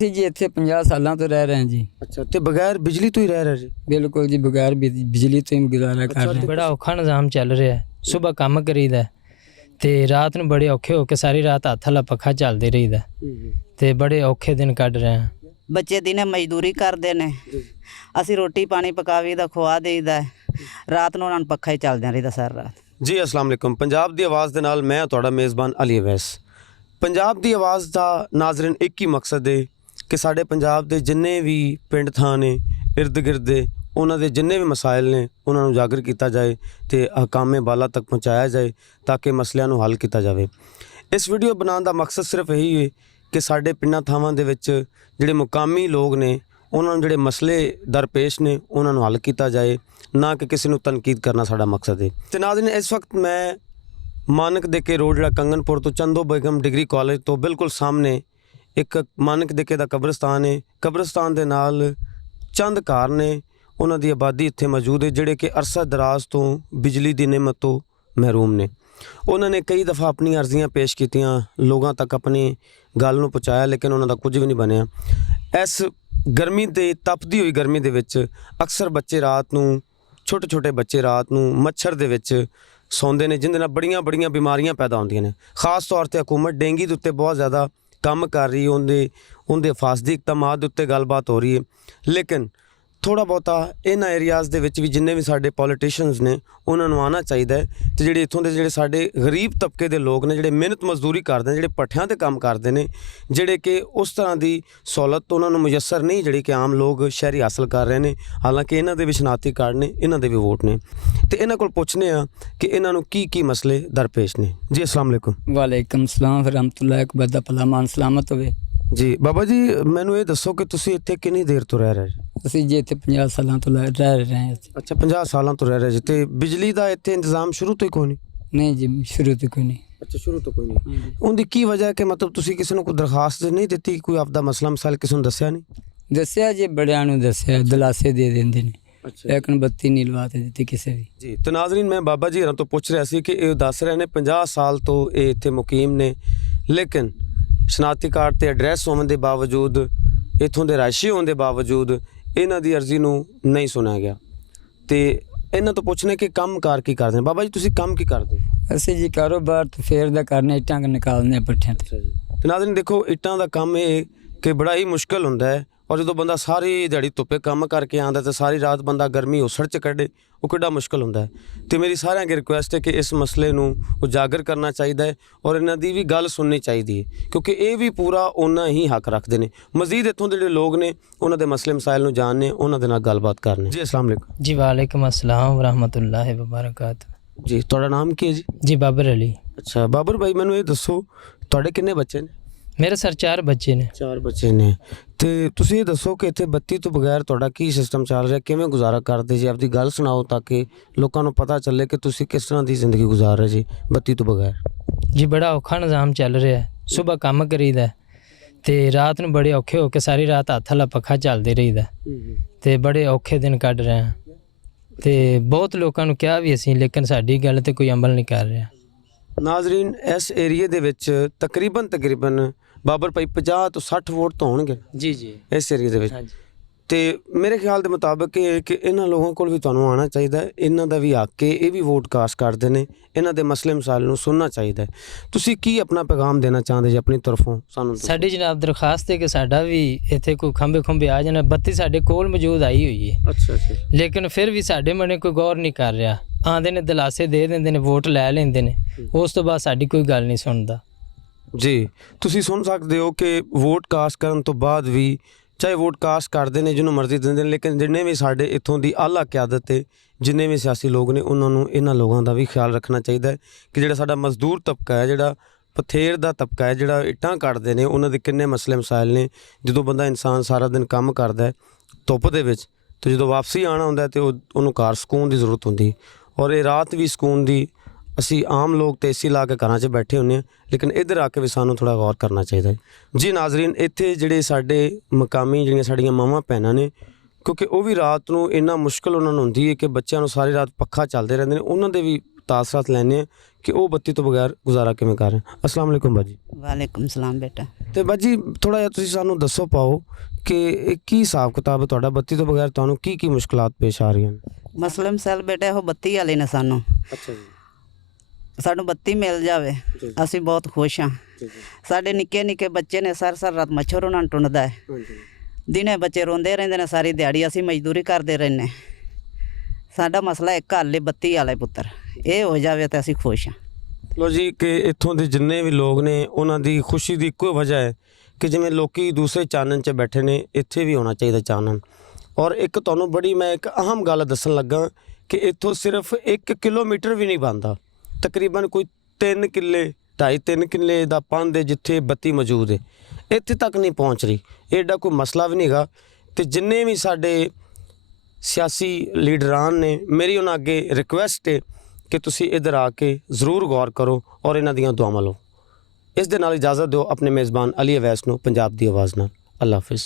जी ਇੱਥੇ 50 ਸਾਲਾਂ ਤੋਂ ਰਹਿ ਰਹੇ ਹਾਂ ਜੀ। ਅੱਛਾ ਤੇ ਬਗੈਰ ਬਿਜਲੀ ਤੋਂ ਹੀ ਰਹਿ ਰਹੇ ਜੀ? ਬਿਲਕੁਲ ਜੀ, ਬਗੈਰ ਬਿਜਲੀ ਤੋਂ ਹੀ ਗੁਜ਼ਾਰਾ ਕਰ ਰਹੇ ਹਾਂ। ਬੜਾ ਔਖਾ ਨਿਜ਼ਾਮ ਚੱਲ ਰਿਹਾ ਹੈ। ਸੁਬਹ ਕੰਮ ਕਰੀਦਾ ਤੇ ਰਾਤ ਨੂੰ ਬੜੇ ਔਖੇ ਹੋ ਕੇ ਸਾਰੀ ਰਾਤ ਹੱਥ ਵਾਲਾ ਪੱਖਾ ਚੱਲਦੇ ਰਹੀਦਾ ਤੇ ਬੜੇ ਔਖੇ ਦਿਨ ਕੱਢ ਰਹੇ ਹਾਂ। ਬੱਚੇ ਦਿਨੇ ਮਜ਼ਦੂਰੀ ਕਰਦੇ ਨੇ, ਅਸੀਂ ਰੋਟੀ ਪਾਣੀ ਪਕਾਵੀਦਾ, ਖਵਾ ਦੇਈਦਾ, ਰਾਤ ਨੂੰ ਉਹਨਾਂ ਨੂੰ ਪੱਖਾ ਹੀ ਚੱਲਦਿਆਂ ਰਹੀਦਾ ਸਾਰੀ ਰਾਤ। ਜੀ ਅਸਲਾਮ ਵਾਲੇਕੁਮ। ਪੰਜਾਬ ਦੀ ਆਵਾਜ਼ ਦੇ ਨਾਲ ਮੈਂ ਤੁਹਾਡਾ ਮੇਜ਼ਬਾਨ ਅਲੀ ਅਵੈਸ। ਪੰਜਾਬ ਦੀ ਆਵਾਜ਼ ਦਾ ਨਾਜ਼ਰੀਨ ਇੱਕ ਹੀ ਮਕਸਦ ਹੈ ਕਿ ਸਾਡੇ ਪੰਜਾਬ ਦੇ ਜਿੰਨੇ ਵੀ ਪਿੰਡ ਥਾਂ ਨੇ ਇਰਦ ਗਿਰਦ ਦੇ, ਉਹਨਾਂ ਦੇ ਜਿੰਨੇ ਵੀ ਮਸਾਇਲ ਨੇ ਉਹਨਾਂ ਨੂੰ ਉਜਾਗਰ ਕੀਤਾ ਜਾਏ ਤੇ ਹਕਾਮੇ ਬਾਲਾ ਤੱਕ ਪਹੁੰਚਾਇਆ ਜਾਏ ਤਾਂ ਕਿ ਮਸਲਿਆਂ ਨੂੰ ਹੱਲ ਕੀਤਾ ਜਾਵੇ। ਇਸ ਵੀਡੀਓ ਬਣਾਉਣ ਦਾ ਮਕਸਦ ਸਿਰਫ ਇਹੀ ਹੈ ਕਿ ਸਾਡੇ ਪਿੰਡਾਂ ਥਾਵਾਂ ਦੇ ਵਿੱਚ ਜਿਹੜੇ ਮੁਕਾਮੀ ਲੋਕ ਨੇ ਉਹਨਾਂ ਨੂੰ ਜਿਹੜੇ ਮਸਲੇ ਦਰਪੇਸ਼ ਨੇ ਉਹਨਾਂ ਨੂੰ ਹੱਲ ਕੀਤਾ ਜਾਏ, ਨਾ ਕਿ ਕਿਸੇ ਨੂੰ ਤਨਕੀਦ ਕਰਨਾ ਸਾਡਾ ਮਕਸਦ ਹੈ। ਤੇ ਨਾਜ਼ਰੀਨ, ਇਸ ਵਕਤ ਮੈਂ ਮਾਨਕ ਦੇਕੇ ਰੋਡ ਜਿਹੜਾ ਕੰਗਨਪੁਰ ਤੋਂ ਚੰਦੋ ਬੇਗਮ ਡਿਗਰੀ ਕਾਲਜ ਤੋਂ ਬਿਲਕੁਲ ਸਾਹਮਣੇ ਇੱਕ ਮਾਨਕ ਦੇਕੇ ਦਾ ਕਬਰਸਤਾਨ ਹੈ। ਕਬਰਸਤਾਨ ਦੇ ਨਾਲ ਚੰਦ ਘਰ ਨੇ, ਉਹਨਾਂ ਦੀ ਆਬਾਦੀ ਇੱਥੇ ਮੌਜੂਦ ਹੈ ਜਿਹੜੇ ਕਿ ਅਰਸਾ ਦਰਾਜ਼ ਤੋਂ ਬਿਜਲੀ ਦੀ ਨਿਮਤ ਤੋਂ ਮਹਿਰੂਮ ਨੇ। ਉਹਨਾਂ ਨੇ ਕਈ ਦਫਾ ਆਪਣੀਆਂ ਅਰਜ਼ੀਆਂ ਪੇਸ਼ ਕੀਤੀਆਂ, ਲੋਕਾਂ ਤੱਕ ਆਪਣੀ ਗੱਲ ਨੂੰ ਪਹੁੰਚਾਇਆ, ਲੇਕਿਨ ਉਹਨਾਂ ਦਾ ਕੁਝ ਵੀ ਨਹੀਂ ਬਣਿਆ। ਇਸ ਗਰਮੀ ਦੇ ਤਪਦੀ ਹੋਈ ਗਰਮੀ ਦੇ ਵਿੱਚ ਅਕਸਰ ਬੱਚੇ ਰਾਤ ਨੂੰ, ਛੋਟੇ ਛੋਟੇ ਬੱਚੇ ਰਾਤ ਨੂੰ ਮੱਛਰ ਦੇ ਵਿੱਚ ਸੌਂਦੇ ਨੇ, ਜਿਹਦੇ ਨਾਲ ਬੜੀਆਂ ਬਿਮਾਰੀਆਂ ਪੈਦਾ ਹੁੰਦੀਆਂ ਨੇ। ਖਾਸ ਤੌਰ 'ਤੇ ਹਕੂਮਤ ਡੇਂਗੀ ਦੇ ਉੱਤੇ ਬਹੁਤ ਜ਼ਿਆਦਾ ਕੰਮ ਕਰ ਰਹੀ ਹੈ, ਉਹਦੇ ਹਿਫਾਜ਼ਤੀ ਇਕਦਾਮਾਤ ਦੇ ਉੱਤੇ ਗੱਲਬਾਤ ਹੋ ਰਹੀ ਹੈ। ਲੇਕਿਨ ਥੋੜ੍ਹਾ ਬਹੁਤਾ ਇਹਨਾਂ ਏਰੀਆਜ਼ ਦੇ ਵਿੱਚ ਵੀ ਜਿੰਨੇ ਵੀ ਸਾਡੇ ਪੋਲੀਟੀਸ਼ੀਅਨਸ ਨੇ ਉਹਨਾਂ ਨੂੰ ਆਉਣਾ ਚਾਹੀਦਾ ਹੈ ਅਤੇ ਜਿਹੜੇ ਇੱਥੋਂ ਦੇ ਜਿਹੜੇ ਸਾਡੇ ਗਰੀਬ ਤਬਕੇ ਦੇ ਲੋਕ ਨੇ, ਜਿਹੜੇ ਮਿਹਨਤ ਮਜ਼ਦੂਰੀ ਕਰਦੇ ਨੇ, ਜਿਹੜੇ ਭੱਠਿਆਂ 'ਤੇ ਕੰਮ ਕਰਦੇ ਨੇ, ਜਿਹੜੇ ਕਿ ਉਸ ਤਰ੍ਹਾਂ ਦੀ ਸਹੂਲਤ ਉਹਨਾਂ ਨੂੰ ਮੁਯੱਸਰ ਨਹੀਂ ਜਿਹੜੀ ਕਿ ਆਮ ਲੋਕ ਸ਼ਹਿਰੀ ਹਾਸਲ ਕਰ ਰਹੇ ਨੇ। ਹਾਲਾਂਕਿ ਇਹਨਾਂ ਦੇ ਵੀ ਸ਼ਨਾਖਤੀ ਕਾਰਡ ਨੇ, ਇਹਨਾਂ ਦੇ ਵੀ ਵੋਟ ਨੇ, ਅਤੇ ਇਹਨਾਂ ਕੋਲ ਪੁੱਛਦੇ ਹਾਂ ਕਿ ਇਹਨਾਂ ਨੂੰ ਕੀ ਮਸਲੇ ਦਰਪੇਸ਼ ਨੇ। ਜੀ ਅਸਲਾਮ ਵਾਲੇਕੁਮ। ਵਾਲੇਕੁਮ ਸਲਾਮ ਰਹਿਮਤੁਲਾਹ, ਇੱਕ ਬੱਦਾ ਭਲਾ ਮਾਨ ਸਲਾਮਤ ਹੋਵੇ। ਜੀ ਬਾਬਾ ਜੀ, ਮੈਨੂੰ ਇਹ ਦੱਸੋ ਕਿ ਤੁਸੀਂ ਇੱਥੇ ਕਿੰਨੀ ਦੇਰ ਤੋਂ ਰਹਿ ਰਹੇ ਜੀ? ਅਸੀਂ ਜੀ ਇੱਥੇ 50 ਸਾਲਾਂ ਤੋਂ ਰਹਿ ਰਹੇ ਹਾਂ। ਅੱਛਾ, 50 ਸਾਲਾਂ ਤੋਂ ਰਹਿ ਰਹੇ ਜੀ। ਤੇ ਬਿਜਲੀ ਦਾ ਇੱਥੇ ਇੰਤਜ਼ਾਮ ਸ਼ੁਰੂ ਤੋਂ ਹੀ ਕੋਈ ਨਹੀਂ? ਨਹੀਂ ਜੀ, ਸ਼ੁਰੂ ਤੋਂ ਕੋਈ ਨਹੀਂ। ਅੱਛਾ, ਸ਼ੁਰੂ ਤੋਂ ਕੋਈ ਨਹੀਂ। ਉਹਦੀ ਕੀ ਵਜ੍ਹਾ ਹੈ ਕਿ ਮਤਲਬ ਤੁਸੀਂ ਕਿਸੇ ਨੂੰ ਕੋਈ ਦਰਖਾਸਤ ਨਹੀਂ ਦਿੱਤੀ, ਕੋਈ ਆਪਦਾ ਮਸਲਾ ਮਸਾਇਲ ਕਿਸੇ ਨੂੰ ਦੱਸਿਆ ਨਹੀਂ? ਦੱਸਿਆ ਜੀ, ਬੜਿਆਂ ਨੂੰ ਦੱਸਿਆ, ਦਲਾਸੇ ਦੇ ਦਿੰਦੇ ਨੇ, ਲੇਕਿਨ ਬੱਤੀ ਨਹੀਂ ਲਵਾ ਕੇ ਦਿੱਤੀ ਕਿਸੇ ਵੀ। ਜੀ ਤੇ ਨਾਜ਼ਰੀਨ, ਮੈਂ ਬਾਬਾ ਜੀ ਹੋਰਾਂ ਤੋਂ ਪੁੱਛ ਰਿਹਾ ਸੀ ਕਿ ਇਹ ਦੱਸ ਰਹੇ ਨੇ 50 ਸਾਲ ਤੋਂ ਇਹ ਇੱਥੇ ਮੁਕੀਮ ਨੇ, ਲੇਕਿਨ ਸ਼ਨਾਖਤੀ ਕਾਰਡ ਤੇ ਐਡਰੈਸ ਹੋਣ ਦੇ ਬਾਵਜੂਦ, ਇੱਥੋਂ ਦੇ ਰਾਇਸ਼ੀ ਹੋਣ ਦੇ ਬਾਵਜੂਦ ਇਹਨਾਂ ਦੀ ਅਰਜ਼ੀ ਨੂੰ ਨਹੀਂ ਸੁਣਿਆ ਗਿਆ। ਤੇ ਇਹਨਾਂ ਤੋਂ ਪੁੱਛਣੇ ਕਿ ਕੰਮ ਕਾਰ ਕੀ ਕਰਦੇ ਨੇ। ਬਾਬਾ ਜੀ, ਤੁਸੀਂ ਕੰਮ ਕੀ ਕਰਦੇ? ਅਸੀਂ ਜੀ ਕਾਰੋਬਾਰ ਤੇ ਫੇਰ ਦਾ ਕਰਨੇ, ਇੱਟਾਂ ਨਿਕਾਲਨੇ ਪੱਠਿਆਂ ਤੇ। ਤੇ ਨਾਜ਼ਰੀਨ ਦੇਖੋ, ਇੱਟਾਂ ਦਾ ਕੰਮ ਇਹ ਕਿ ਬੜਾ ਹੀ ਮੁਸ਼ਕਿਲ ਹੁੰਦਾ ਹੈ, ਔਰ ਜਦੋਂ ਬੰਦਾ ਸਾਰੀ ਦਿਹਾੜੀ ਧੁੱਪੇ ਕੰਮ ਕਰਕੇ ਆਉਂਦਾ ਤੇ ਸਾਰੀ ਰਾਤ ਬੰਦਾ ਗਰਮੀ ਉਸੜ 'ਚ ਕੱਢੇ, ਉਹ ਕਿੱਡਾ ਮੁਸ਼ਕਿਲ ਹੁੰਦਾ ਹੈ। ਤੇ ਮੇਰੀ ਸਾਰਿਆਂ ਅੱਗੇ ਰਿਕੁਐਸਟ ਹੈ ਕਿ ਇਸ ਮਸਲੇ ਨੂੰ ਉਜਾਗਰ ਕਰਨਾ ਚਾਹੀਦਾ ਹੈ ਔਰ ਇਹਨਾਂ ਦੀ ਵੀ ਗੱਲ ਸੁਣਨੀ ਚਾਹੀਦੀ ਹੈ, ਕਿਉਂਕਿ ਇਹ ਵੀ ਪੂਰਾ ਓਨਾ ਹੀ ਹੱਕ ਰੱਖਦੇ ਨੇ। ਮਜ਼ੀਦ ਇੱਥੋਂ ਦੇ ਜਿਹੜੇ ਲੋਕ ਨੇ ਉਹਨਾਂ ਦੇ ਮਸਲੇ ਮਸਾਇਲ ਨੂੰ ਜਾਣਨੇ, ਉਹਨਾਂ ਦੇ ਨਾਲ ਗੱਲਬਾਤ ਕਰਨੀ। ਜੀ ਅਸਲਾਮ ਵਾਲੇਕੁਮ। ਜੀ ਵਾਲੇਕੁਮ ਅਸਲਾਮ ਵਰਹਿਮਤੁਲਾਹਿ ਵਬਰਕਾਤੁਹ। ਜੀ ਤੁਹਾਡਾ ਨਾਮ ਕੀ ਹੈ ਜੀ? ਜੀ ਬਾਬਰ ਅਲੀ। ਅੱਛਾ ਬਾਬਰ ਭਾਈ, ਮੈਨੂੰ ਇਹ ਦੱਸੋ ਤੁਹਾਡੇ ਕਿੰਨੇ ਬੱਚੇ ਨੇ? ਮੇਰੇ ਸਰ 4 ਬੱਚੇ ਨੇ। 4 ਬੱਚੇ ਨੇ। ਤੇ ਤੁਸੀਂ ਇਹ ਦੱਸੋ ਕਿ ਇੱਥੇ ਬੱਤੀ ਤੋਂ ਬਗੈਰ ਤੁਹਾਡਾ ਕੀ ਸਿਸਟਮ ਚੱਲ ਰਿਹਾ, ਕਿਵੇਂ ਗੁਜ਼ਾਰਾ ਕਰਦੇ ਜੀ? ਆਪਦੀ ਗੱਲ ਸੁਣਾਓ ਤਾਂ ਕਿ ਲੋਕਾਂ ਨੂੰ ਪਤਾ ਚੱਲੇ ਕਿ ਤੁਸੀਂ ਕਿਸ ਤਰ੍ਹਾਂ ਦੀ ਜ਼ਿੰਦਗੀ ਗੁਜ਼ਾਰ ਰਹੇ ਜੀ ਬੱਤੀ ਤੋਂ ਬਗੈਰ। ਜੀ ਬੜਾ ਔਖਾ ਨਿਜ਼ਾਮ ਚੱਲ ਰਿਹਾ ਹੈ। ਸੁਬਹ ਕੰਮ ਕਰੀਦਾ ਤੇ ਰਾਤ ਨੂੰ ਬੜੇ ਔਖੇ ਹੋ ਕੇ ਸਾਰੀ ਰਾਤ ਹੱਥ ਵਾਲਾ ਪੱਖਾ ਚੱਲਦੇ ਰਹੀਦਾ ਤੇ ਬੜੇ ਔਖੇ ਦਿਨ ਕੱਢ ਰਹੇ ਹਾਂ। ਤੇ ਬਹੁਤ ਲੋਕਾਂ ਨੂੰ ਕਿਹਾ ਵੀ ਅਸੀਂ, ਲੇਕਿਨ ਸਾਡੀ ਗੱਲ ਤੇ ਕੋਈ ਅਮਲ ਨਹੀਂ ਕਰ ਰਿਹਾ। ਨਾਜ਼ਰੀਨ, ਇਸ ਏਰੀਏ ਦੇ ਵਿੱਚ ਤਕਰੀਬਨ ਬਾਬਰ ਭਾਈ 50 ਤੋਂ 60 ਵੋਟ ਤਾਂ ਹੋਣਗੇ ਜੀ ਇਸ ਏਰੀਏ ਦੇ ਵਿੱਚ। ਤੇ ਮੇਰੇ ਖਿਆਲ ਦੇ ਮੁਤਾਬਕ ਇਹ ਹੈ ਕਿ ਇਹਨਾਂ ਲੋਕਾਂ ਕੋਲ ਵੀ ਤੁਹਾਨੂੰ ਆਉਣਾ ਚਾਹੀਦਾ ਹੈ, ਇਹਨਾਂ ਦਾ ਵੀ ਹੱਕ ਹੈ, ਇਹ ਵੀ ਵੋਟ ਕਾਸਟ ਕਰਦੇ ਨੇ, ਇਹਨਾਂ ਦੇ ਮਸਲੇ ਮਸਾਇਲ ਨੂੰ ਸੁਣਨਾ ਚਾਹੀਦਾ ਹੈ। ਤੁਸੀਂ ਕੀ ਆਪਣਾ ਪੈਗਾਮ ਦੇਣਾ ਚਾਹੁੰਦੇ ਜੀ ਆਪਣੀ ਤਰਫੋਂ ਸਾਨੂੰ? ਸਾਡੀ ਜਨਾਬ ਦਰਖਾਸਤ ਹੈ ਕਿ ਸਾਡਾ ਵੀ ਇੱਥੇ ਕੋਈ ਖੰਭੇ ਆ ਜਾਣ। ਬੱਤੀ ਸਾਡੇ ਕੋਲ ਮੌਜੂਦ ਆਈ ਹੋਈ ਹੈ। ਅੱਛਾ, ਲੇਕਿਨ ਫਿਰ ਵੀ ਸਾਡੇ ਮਨੇ ਕੋਈ ਗੌਰ ਨਹੀਂ ਕਰ ਰਿਹਾ। ਆਉਂਦੇ ਨੇ, ਦਲਾਸੇ ਦੇ ਦਿੰਦੇ ਨੇ, ਵੋਟ ਲੈ ਲੈਂਦੇ ਨੇ, ਉਸ ਤੋਂ ਬਾਅਦ ਸਾਡੀ ਕੋਈ ਗੱਲ ਨਹੀਂ ਸੁਣਦਾ। ਜੀ ਤੁਸੀਂ ਸੁਣ ਸਕਦੇ ਹੋ ਕਿ ਵੋਟ ਕਾਸਟ ਕਰਨ ਤੋਂ ਬਾਅਦ ਵੀ, ਚਾਹੇ ਵੋਟ ਕਾਸਟ ਕਰਦੇ ਨੇ ਜਿਹਨੂੰ ਮਰਜ਼ੀ ਦਿੰਦੇ ਨੇ, ਲੇਕਿਨ ਜਿੰਨੇ ਵੀ ਸਾਡੇ ਇੱਥੋਂ ਦੀ ਆਲਾ ਕਿਆਦਤ ਹੈ, ਜਿੰਨੇ ਵੀ ਸਿਆਸੀ ਲੋਕ ਨੇ, ਉਹਨਾਂ ਨੂੰ ਇਹਨਾਂ ਲੋਕਾਂ ਦਾ ਵੀ ਖਿਆਲ ਰੱਖਣਾ ਚਾਹੀਦਾ ਹੈ ਕਿ ਜਿਹੜਾ ਸਾਡਾ ਮਜ਼ਦੂਰ ਤਬਕਾ ਹੈ, ਜਿਹੜਾ ਪਥੇਰ ਦਾ ਤਬਕਾ ਹੈ, ਜਿਹੜਾ ਇੱਟਾਂ ਕੱਢਦੇ ਨੇ, ਉਹਨਾਂ ਦੇ ਕਿੰਨੇ ਮਸਲੇ ਮਸਾਇਲ ਨੇ। ਜਦੋਂ ਬੰਦਾ ਇਨਸਾਨ ਸਾਰਾ ਦਿਨ ਕੰਮ ਕਰਦਾ ਹੈ ਧੁੱਪ ਦੇ ਵਿੱਚ, ਤੇ ਜਦੋਂ ਵਾਪਸੀ ਆਉਣਾ ਹੁੰਦਾ ਤੇ ਉਹਨੂੰ ਘਰ ਸਕੂਨ ਦੀ ਜ਼ਰੂਰਤ ਹੁੰਦੀ, ਔਰ ਇਹ ਰਾਤ ਵੀ ਸਕੂਨ ਦੀ। ਅਸੀਂ ਆਮ ਲੋਕ ਤੇ ਏਸੀ ਲਾ ਕੇ ਘਰਾਂ 'ਚ ਬੈਠੇ ਹੁੰਦੇ ਹਾਂ, ਲੇਕਿਨ ਇੱਧਰ ਆ ਕੇ ਵੀ ਸਾਨੂੰ ਥੋੜ੍ਹਾ ਗੌਰ ਕਰਨਾ ਚਾਹੀਦਾ ਹੈ। ਜੀ ਨਾਜ਼ਰੀਨ, ਇੱਥੇ ਜਿਹੜੇ ਸਾਡੇ ਮਕਾਮੀ ਜਿਹੜੀਆਂ ਸਾਡੀਆਂ ਮਾਵਾਂ ਭੈਣਾਂ ਨੇ, ਕਿਉਂਕਿ ਉਹ ਵੀ ਰਾਤ ਨੂੰ ਇੰਨਾ ਮੁਸ਼ਕਿਲ ਉਹਨਾਂ ਨੂੰ ਹੁੰਦੀ ਹੈ ਕਿ ਬੱਚਿਆਂ ਨੂੰ ਸਾਰੀ ਰਾਤ ਪੱਖਾ ਚੱਲਦੇ ਰਹਿੰਦੇ ਨੇ, ਉਹਨਾਂ ਦੇ ਵੀ ਤਾਸਰਾਤ ਲੈਣੇ ਕਿ ਉਹ ਬੱਤੀ ਤੋਂ ਬਗੈਰ ਗੁਜ਼ਾਰਾ ਕਿਵੇਂ ਕਰ ਰਹੇ। ਅਸਲਾਮ ਅਲੈਕੁਮ ਬਾਜੀ। ਵਾਲੇਕੁਮ ਸਲਾਮ ਬੇਟਾ। ਤੇ ਬਾਜੀ ਥੋੜਾ ਜਿਹਾ ਤੁਸੀਂ ਸਾਨੂੰ ਦੱਸੋ ਪਾਓ ਕਿ ਇਹ ਕੀ ਹਿਸਾਬ ਕਿਤਾਬ ਹੈ ਤੁਹਾਡਾ, ਬੱਤੀ ਤੋਂ ਬਗੈਰ ਤੁਹਾਨੂੰ ਕੀ ਕੀ ਮੁਸ਼ਕਲਾਂ ਪੇਸ਼ ਆ ਰਹੀਆਂ ਨੇ? ਮਸਲਮ ਸੈਲ ਬੇਟਾ ਉਹ ਬੱਤੀ ਵਾਲੇ ਨੇ ਸਾਨੂੰ ਅੱਛਾ ਜੀ। ਸਾਨੂੰ ਬੱਤੀ ਮਿਲ ਜਾਵੇ ਅਸੀਂ ਬਹੁਤ ਖੁਸ਼ ਹਾਂ। ਸਾਡੇ ਨਿੱਕੇ ਨਿੱਕੇ ਬੱਚੇ ਨੇ ਸਾਰੀ ਰਾਤ ਮੱਛਰ ਉਹਨਾਂ ਨੂੰ ਟੁੰਨਦਾ ਹੈ। ਦਿਨੇ ਬੱਚੇ ਰੋਂਦੇ ਰਹਿੰਦੇ ਨੇ ਸਾਰੀ ਦਿਹਾੜੀ, ਅਸੀਂ ਮਜ਼ਦੂਰੀ ਕਰਦੇ ਰਹਿੰਦੇ। ਸਾਡਾ ਮਸਲਾ ਇੱਕ ਹੱਲ ਹੈ ਬੱਤੀ ਵਾਲੇ ਪੁੱਤਰ, ਇਹ ਹੋ ਜਾਵੇ ਤਾਂ ਅਸੀਂ ਖੁਸ਼ ਹਾਂ। ਲੋ ਜੀ ਕਿ ਇੱਥੋਂ ਦੇ ਜਿੰਨੇ ਵੀ ਲੋਕ ਨੇ ਉਹਨਾਂ ਦੀ ਖੁਸ਼ੀ ਦੀ ਇੱਕੋ ਵਜ੍ਹਾ ਹੈ ਕਿ ਜਿਵੇਂ ਲੋਕੀ ਦੂਸਰੇ ਚਾਨਣ 'ਚ ਬੈਠੇ ਨੇ ਇੱਥੇ ਵੀ ਹੋਣਾ ਚਾਹੀਦਾ ਚਾਨਣ। ਔਰ ਇੱਕ ਤੁਹਾਨੂੰ ਬੜੀ ਮੈਂ ਇੱਕ ਅਹਿਮ ਗੱਲ ਦੱਸਣ ਲੱਗਾ ਕਿ ਇੱਥੋਂ ਸਿਰਫ 1 ਕਿਲੋਮੀਟਰ ਵੀ ਨਹੀਂ ਬਣਦਾ, ਤਕਰੀਬਨ ਕੋਈ 3 ਕਿੱਲੇ 2.5-3 ਕਿੱਲੇ ਦਾ ਪੰਧ ਹੈ ਜਿੱਥੇ ਬੱਤੀ ਮੌਜੂਦ ਹੈ, ਇੱਥੇ ਤੱਕ ਨਹੀਂ ਪਹੁੰਚ ਰਹੀ। ਐਡਾ ਕੋਈ ਮਸਲਾ ਵੀ ਨਹੀਂ ਹੈਗਾ। ਤੇ ਜਿੰਨੇ ਵੀ ਸਾਡੇ ਸਿਆਸੀ ਲੀਡਰਾਨ ਨੇ, ਮੇਰੀ ਉਹਨਾਂ ਅੱਗੇ ਰਿਕੁਐਸਟ ਹੈ ਕਿ ਤੁਸੀਂ ਇੱਧਰ ਆ ਕੇ ਜ਼ਰੂਰ ਗੌਰ ਕਰੋ ਔਰ ਇਹਨਾਂ ਦੀਆਂ ਦੁਆਵਾਂ ਲਓ। ਇਸ ਦੇ ਨਾਲ ਇਜਾਜ਼ਤ ਦਿਓ ਆਪਣੇ ਮੇਜ਼ਬਾਨ ਅਲੀ ਅਵੈਸ ਨੂੰ ਪੰਜਾਬ ਦੀ ਆਵਾਜ਼ ਨਾਲ। ਅੱਲਾ ਹਾਫਿਜ਼।